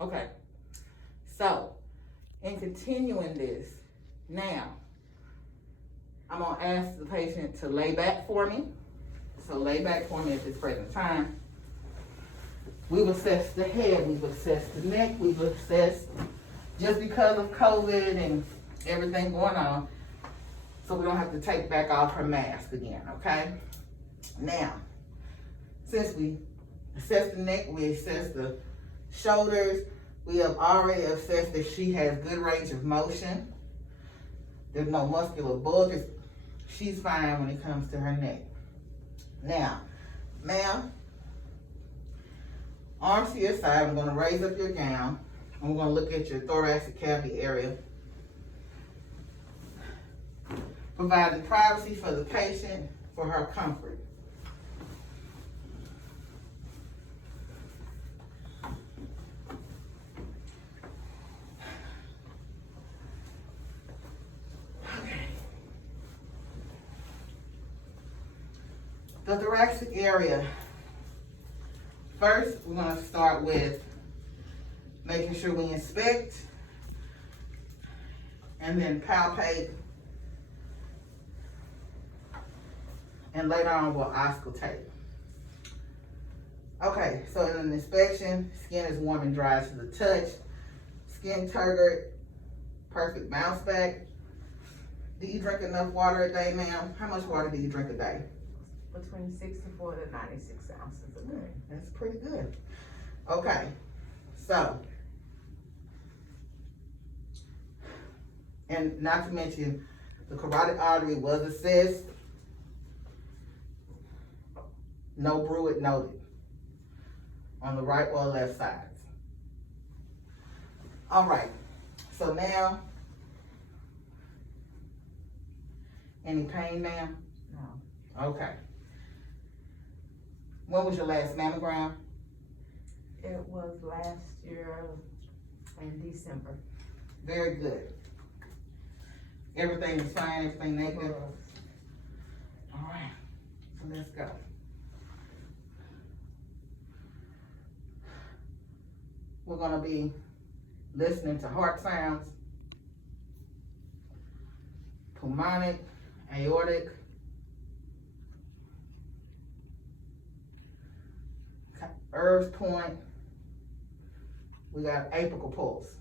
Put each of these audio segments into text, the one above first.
Okay, so in continuing this, now I'm gonna ask the patient to lay back for me. So lay back for me at this present time. We've assessed the head, we've assessed the neck, we've assessed just because of COVID and everything going on, so we don't have to take back off her mask again, okay? Now, since we assessed the neck, we assessed the shoulders, we have already assessed that she has good range of motion. There's no muscular bulges. She's fine when it comes to her neck. Now, ma'am, arms to your side, I'm gonna raise up your gown, and we're gonna look at your thoracic cavity area. Providing privacy for the patient, for her comfort. The thoracic area. First, we're gonna start with making sure we inspect and then palpate, and later on we'll auscultate. Okay, so in an inspection, skin is warm and dry to the touch, skin turgid, perfect bounce back. Do you drink enough water a day, ma'am? How much water do you drink a day? Between 64 to 96 ounces a day. That's pretty good. Okay, so, and not to mention, the carotid artery was assessed. No bruit noted on the right or left sides. All right, so now, any pain, ma'am? No. Okay. When was your last mammogram? It was last year in December. Very good. Everything is fine, everything negative? All right, so let's go. We're gonna be listening to heart sounds, pulmonic, aortic, Irv's point. We got apical pulse.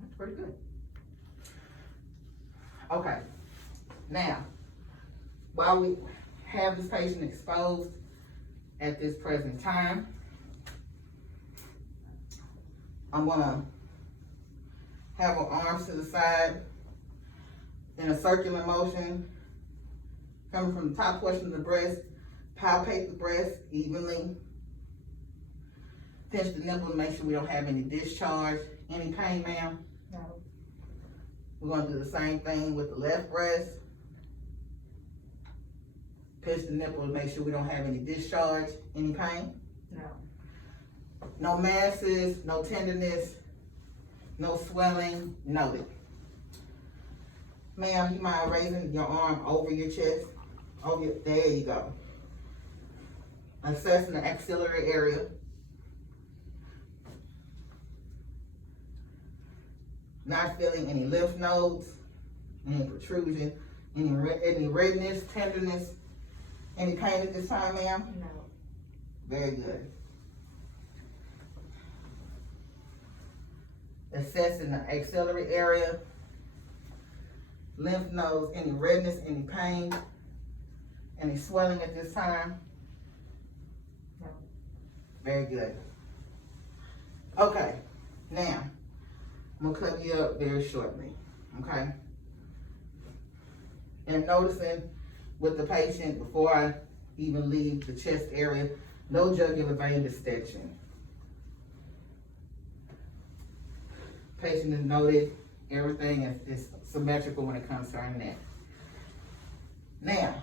That's pretty good. Okay, now, while we have this patient exposed at this present time, I'm gonna have her arms to the side in a circular motion, coming from the top portion of the breast, palpate the breast evenly, pinch the nipple to make sure we don't have any discharge. Any pain, ma'am? No. We're gonna do the same thing with the left breast. Pinch the nipple to make sure we don't have any discharge. Any pain? No. No masses, no tenderness, no swelling, noted. Ma'am, you mind raising your arm over your chest? There you go. Assessing the axillary area. Not feeling any lymph nodes, any protrusion, any redness, tenderness, any pain at this time, ma'am? No. Very good. Assessing the axillary area, lymph nodes, any redness, any pain, any swelling at this time? No. Very good. Okay, now, I'm gonna cover you up very shortly, okay? And noticing with the patient, before I even leave the chest area, no jugular vein distension. Patient is noted, everything is symmetrical when it comes to her neck. Now,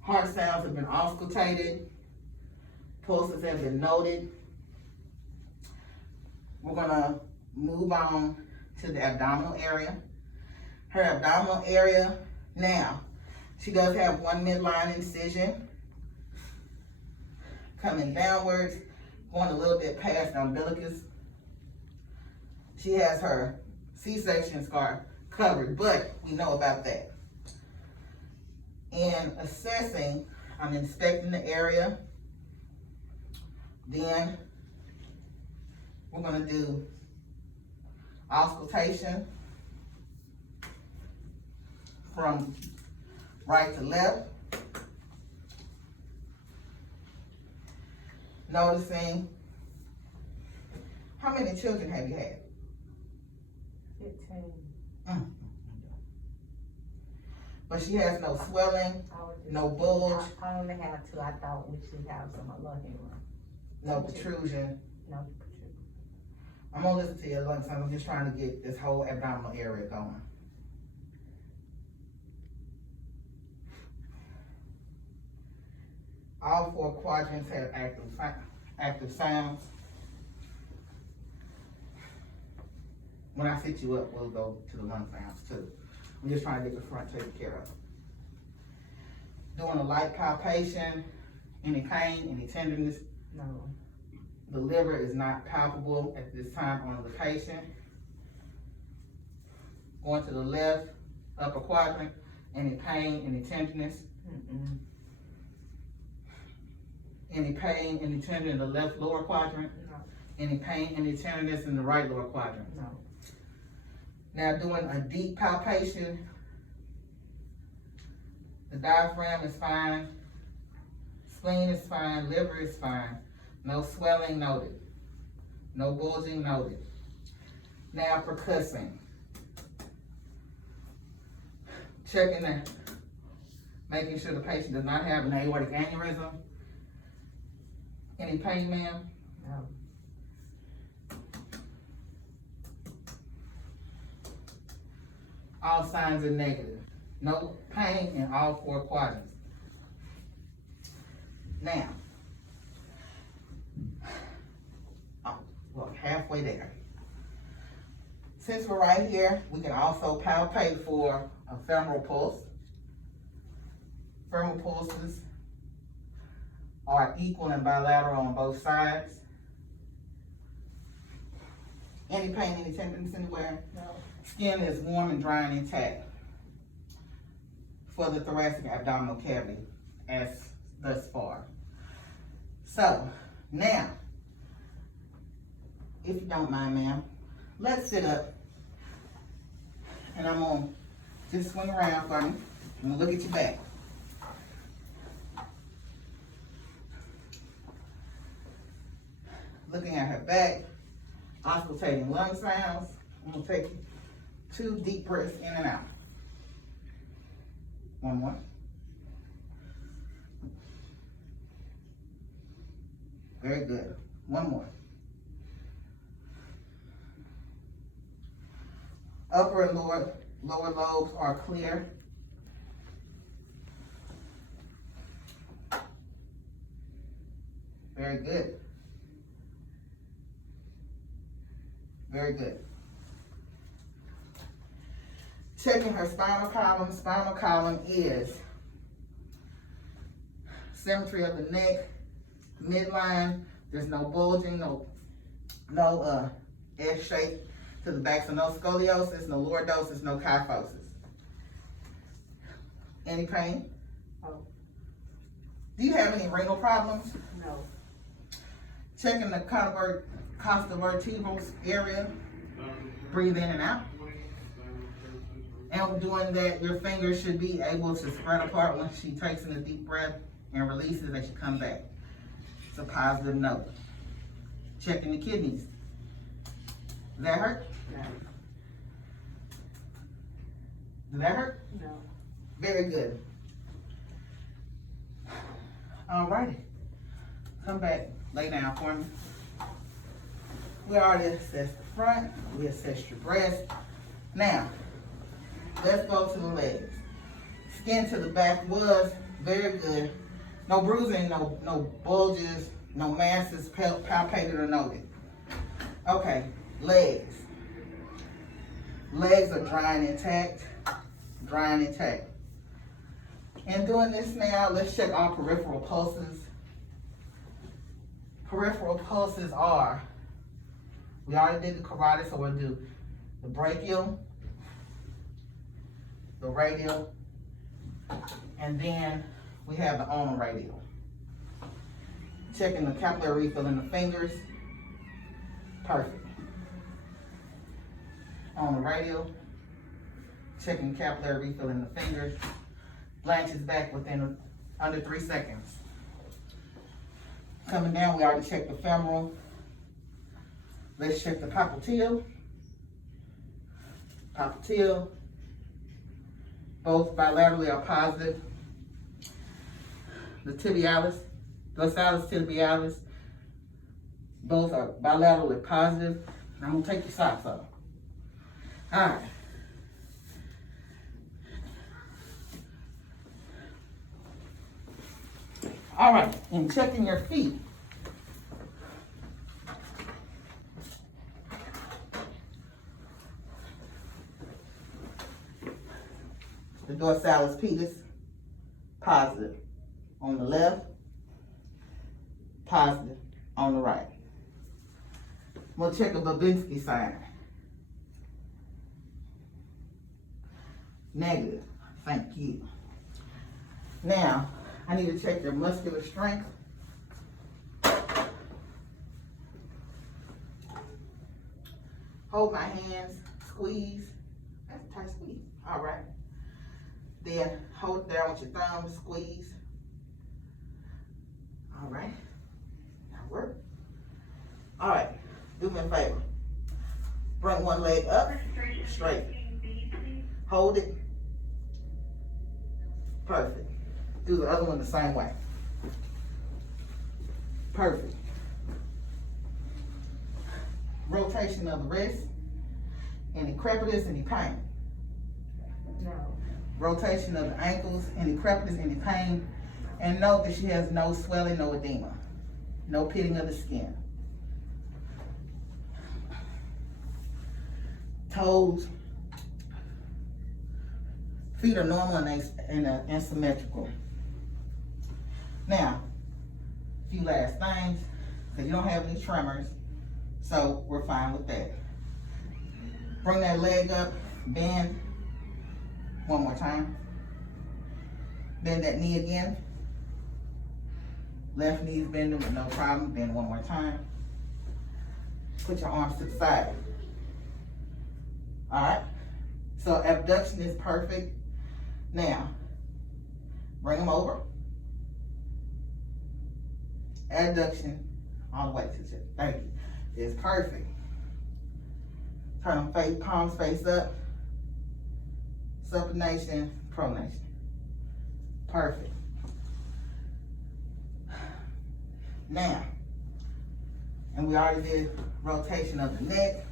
heart sounds have been auscultated, pulses have been noted. We're gonna move on to the abdominal area. Her abdominal area, now, she does have one midline incision. coming downwards, going a little bit past the umbilicus. She has her C-section scar covered, but we know about that. In assessing, I'm inspecting the area. Then we're gonna do auscultation from right to left. Noticing, how many children have you had? 15. But she has no swelling, no bulge, I only have 2. I thought we should have some other humor. no protrusion. No protrusion. I'm gonna listen to your lungs. I'm just trying to get this whole abdominal area going. All 4 quadrants have active sounds. When I sit you up, we'll go to the lung sounds too. I'm just trying to get the front taken care of. Doing a light palpation, any pain, any tenderness. No. The liver is not palpable at this time on the patient. Going to the left, upper quadrant, any pain, any tenderness. Mm-mm. Any pain, any tenderness in the left lower quadrant. No. Any pain, any tenderness in the right lower quadrant. No. Now doing a deep palpation. The diaphragm is fine. Spleen is fine. Liver is fine. No swelling noted. No bulging noted. Now percussing. Checking that, making sure the patient does not have an aortic aneurysm. Any pain, ma'am? No. All signs are negative. No pain in all 4 quadrants. Now, well, halfway there. Since we're right here, we can also palpate for a femoral pulse. Femoral pulses are equal and bilateral on both sides. Any pain, any tenderness anywhere? No. Skin is warm and dry and intact for the thoracic abdominal cavity as thus far. So now, if you don't mind, ma'am, let's sit up and I'm gonna just swing around for me. I'm gonna look at your back. Looking at her back, auscultating lung sounds. I'm gonna take 2 deep breaths in and out. 1 more. Very good. 1 more. Upper and lower lobes are clear. Very good. Very good. Checking her spinal column. Spinal column is symmetry of the neck, midline. There's no bulging, no S shape to the back, so no scoliosis, no lordosis, no kyphosis. Any pain? No. Do you have any renal problems? No. Checking the costovertebral area. Breathe in and out. And doing that, your fingers should be able to spread apart when she takes in a deep breath and releases as she comes back. It's a positive note. Checking the kidneys. Does that hurt? No. Does that hurt? No. Very good. All righty. Come back, lay down for me. We already assessed the front, we assessed your breast. Now, let's go to the legs. Skin to the back was very good. No bruising, no bulges, no masses palpated or noted. Okay, legs. Legs are dry and intact, dry and intact. And doing this now, let's check all peripheral pulses. peripheral pulses are, we already did the carotid, so we'll do the brachial, the radial, and then we have the ulnar radial. Checking the capillary refill in the fingers. Perfect. On the radial, checking capillary refill in the fingers. Blanch is back within under 3 seconds. Coming down, we already checked the femoral. Let's check the popliteal. Popliteal. Both bilaterally are positive. The tibialis, dorsalis tibialis, both are bilaterally positive. I'm gonna take your socks off. All right. All right, and checking your feet. The dorsalis pedis, positive on the left, positive on the right. We'll check a Babinski sign. Negative, thank you. Now, I need to check your muscular strength. Hold my hands, squeeze. That's a tight squeeze. All right. Then hold it down with your thumb, squeeze. All right. That work. All right. Do me a favor. Bring one leg up, straight. Hold it. Perfect. Do the other one the same way. Perfect. Rotation of the wrist. Any crepitus, any pain? No. Rotation of the ankles, any crepitus, any pain. And note that she has no swelling, no edema. No pitting of the skin. Toes. Feet are normal and symmetrical. Now, a few last things, because you don't have any tremors, so we're fine with that. Bring that leg up, bend. One more time. Bend that knee again. Left knee's bending with no problem. Bend one more time. Put your arms to the side. All right. So abduction is perfect. Now, bring them over. Adduction all the way to the chest. Thank you. It's perfect. Turn them palms face up. Supination, pronation. Perfect. Now, and we already did rotation of the neck.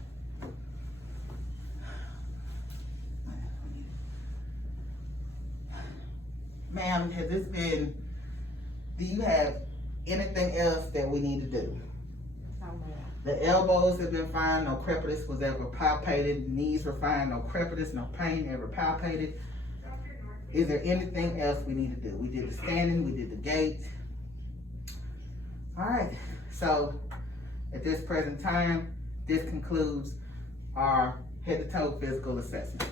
Ma'am, has this been, do you have anything else that we need to do? The elbows have been fine, no crepitus was ever palpated, knees were fine, no crepitus, no pain ever palpated. Is there anything else we need to do? We did the standing, we did the gait. All right, so at this present time, this concludes our head to toe physical assessment.